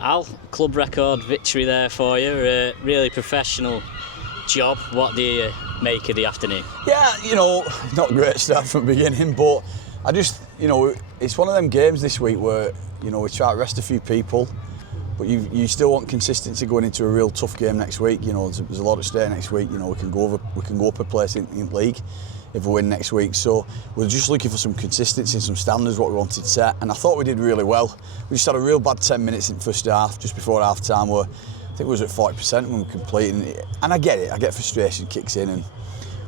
Al, club record victory there for you, a really professional job. What do you make of the afternoon? Yeah, not a great start from the beginning, but I just, it's one of them games this week where, we try to rest a few people, but you still want consistency going into a real tough game next week. There's a lot at stake next week. We can go up a place in league if we win next week. So we're just looking for some consistency and some standards, what we wanted set. And I thought we did really well. We just had a real bad 10 minutes in the first half, just before half time, where I think we was at 40% when we completed. And I get frustration kicks in.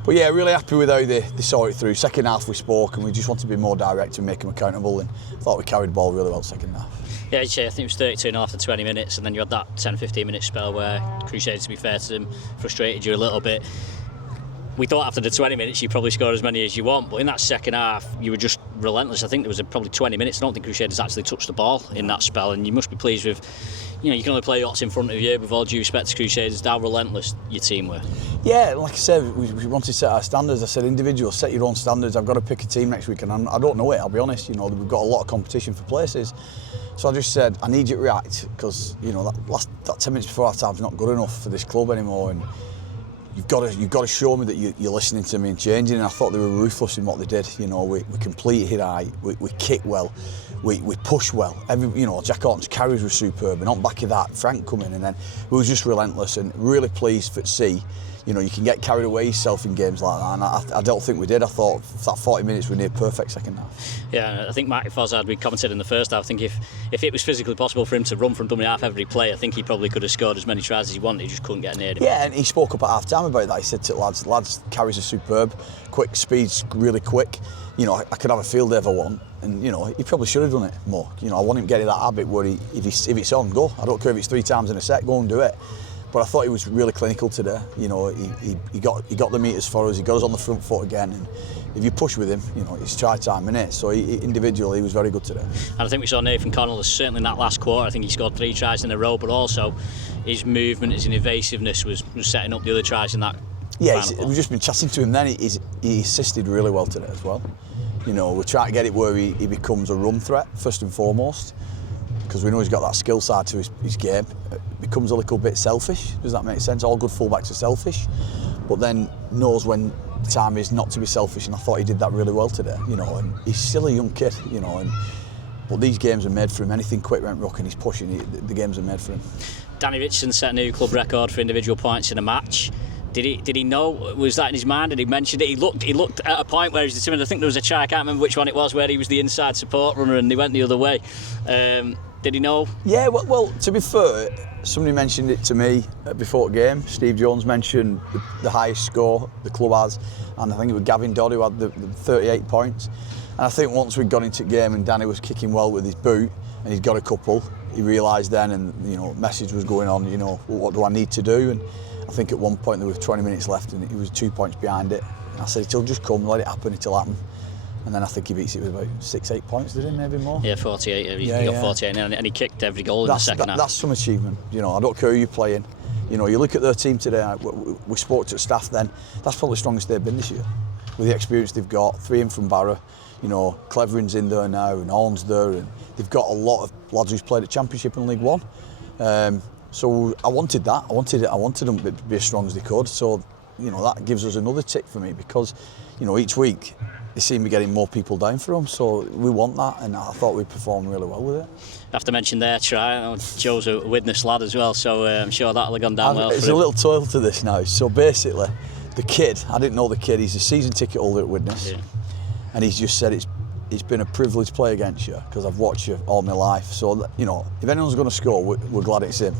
But yeah, really happy with how they saw it through. Second half we spoke and we just wanted to be more direct and make them accountable, and I thought we carried the ball really well second half. Yeah, I think it was 32 after 20 minutes, and then you had that 10-15 minute spell where Crusaders, to be fair to them, frustrated you a little bit. We thought after the 20 minutes you probably scored as many as you want, but in that second half you were just relentless. I think there was probably 20 minutes. I don't think Crusaders actually touched the ball in that spell, and you must be pleased with, you can only play what's in front of you. With all due respect to Crusaders, how relentless your team were. Yeah, like I said, we wanted to set our standards. I said, individual, set your own standards. I've got to pick a team next week, and I don't know it, I'll be honest. We've got a lot of competition for places. So I just said, I need you to react, because that 10 minutes before half time is not good enough for this club anymore, and you've got to show me that you're listening to me and changing. And I thought they were ruthless in what they did. We completed hit high, we kick well, we push well. Jack Orton's carries were superb, and on the back of that, Frank come in, and then we were just relentless, and really pleased to see. You can get carried away yourself in games like that, and I don't think we did. I thought that 40 minutes were near perfect second half. Yeah, I think Marty Fozzard, we commented in the first half, I think if it was physically possible for him to run from dummy half every play, I think he probably could have scored as many tries as he wanted. He just couldn't get near him. Yeah, and he spoke up at half time about that. He said to lads carries are superb, quick, speed's really quick. I could have a field day if I want, and he probably should have done it more. I want him getting that habit where if it's on, go. I don't care if it's 3 times in a set, go and do it. But I thought he was really clinical today. He got the meters for us. He got us on the front foot again. And if you push with him, it's try time, innit? So individually, he was very good today. And I think we saw Nathan Connell, certainly in that last quarter. I think he scored 3 tries in a row, but also his movement, his evasiveness was setting up the other tries in that. Yeah, we've just been chatting to him. Then he assisted really well today as well. We're trying to get it where he becomes a run threat first and foremost, because we know he's got that skill side to his game. It becomes a little bit selfish. Does that make sense? All good fullbacks are selfish, but then knows when the time is not to be selfish, and I thought he did that really well today. And he's still a young kid, but these games are made for him. Anything quick went rock and he's pushing, the games are made for him. Danny Richardson set a new club record for individual points in a match. Did he know? Was that in his mind? Did he mention it? He looked at a point where he was determined. I think there was a try, I can't remember which one it was, where he was the inside support runner and he went the other way. Did he know? Yeah, well, to be fair, somebody mentioned it to me before the game. Steve Jones mentioned the highest score the club has, and I think it was Gavin Dodd who had the 38 points. And I think once we got into the game and Danny was kicking well with his boot and he'd got a couple, he realised then, and message was going on, what do I need to do? And I think at one point there was 20 minutes left and he was 2 points behind it. And I said, it'll just come, let it happen, it'll happen. And then I think he beats it with about 6-8 points, did he? Maybe more? Yeah, 48. He got 48 and he kicked every goal in the second half. That's some achievement. I don't care who you're playing. You look at their team today, we spoke to staff then, that's probably the strongest they've been this year. With the experience they've got, 3 in from Barrow, Cleverin's in there now, and Horn's there, and they've got a lot of lads who's played at Championship and League One. So I wanted that. I wanted them to be as strong as they could. So, that gives us another tick for me, because, each week they seem to be getting more people down for them. So we want that, and I thought we performed really well with it. I have to mention their try. Joe's a Widnes lad as well, so I'm sure that'll have gone down well. There's a little toil to this now. So basically, the kid, I didn't know the kid, he's a season ticket holder at Widnes. Yeah. And he's just said it's been a privilege to play against you, because I've watched you all my life. So, if anyone's going to score, we're glad it's him.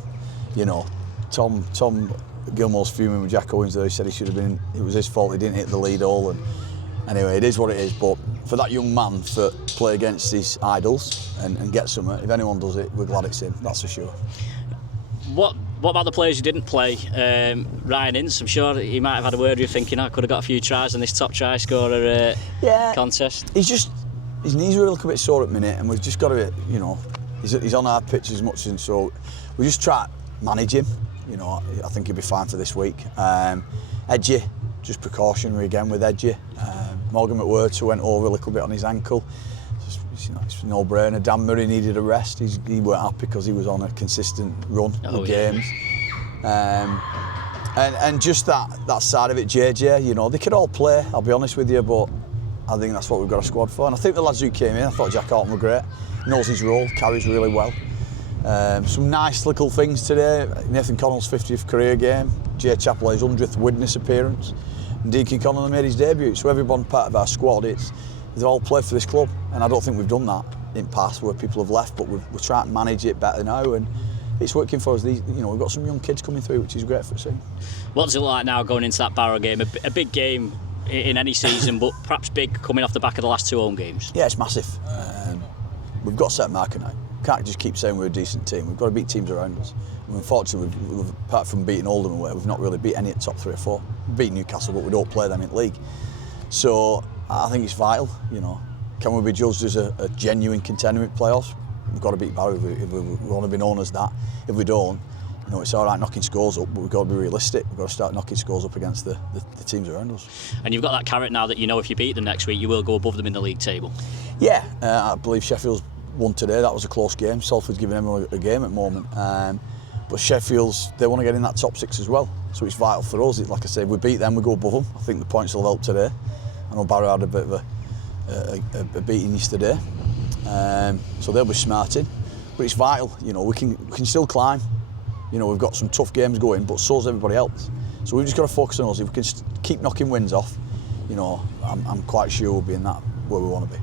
Tom Gilmore's fuming with Jack Owens there. He said it was his fault, he didn't hit the lead hole. And anyway, it is what it is. But for that young man to play against his idols and get something, if anyone does it, we're glad it's him, that's for sure. What about the players who didn't play? Ryan Ince, I'm sure he might have had a word with you thinking, I could have got a few tries in this top try scorer contest. His knees are a little bit sore at the minute, and we've just got to, he's on our pitch as much, and so we just try to manage him. I think he'll be fine for this week. Edgy, just precautionary again with Edgy. Morgan McWhirter went over a little bit on his ankle. it's a no-brainer. Dan Murray needed a rest. He weren't happy because he was on a consistent run of games. And just that side of it, JJ, they could all play, I'll be honest with you, but I think that's what we've got a squad for. And I think the lads who came in, I thought Jack Alton were great. Knows his role, carries really well. Some nice little things today. Nathan Connell's 50th career game, Jay Chappell's 100th Widnes appearance, and Deacon Connell made his debut. So everyone part of our squad, they've all played for this club, and I don't think we've done that in past where people have left, but we're trying to manage it better now, and it's working for us. We've got some young kids coming through, which is great for seeing. What's it like now going into that Barrow game? A big game in any season, but perhaps big coming off the back of the last 2 home games. Yeah, it's massive. We've got to set a marker now. Can't just keep saying we're a decent team. We've got to beat teams around us. And unfortunately, apart from beating Oldham away, we've not really beat any at top 3 or 4. We beat Newcastle, but we don't play them in league. So I think it's vital. Can we be judged as a genuine contender in playoffs? We've got to beat Barrow if we want to be known as that. If we don't, it's all right knocking scores up, but we've got to be realistic. We've got to start knocking scores up against the teams around us. And you've got that carrot now that if you beat them next week, you will go above them in the league table. Yeah, I believe Sheffield's won today. That was a close game. Salford's giving them a game at the moment. But Sheffield's, they want to get in that top 6 as well. So it's vital for us. Like I said, we beat them, we go above them. I think the points will help today. I know Barrow had a bit of a beating yesterday. So they'll be smarting. But it's vital, we can still climb. We've got some tough games going, but so's everybody else. So we've just got to focus on us. If we can keep knocking wins off, I'm quite sure we'll be in that where we want to be.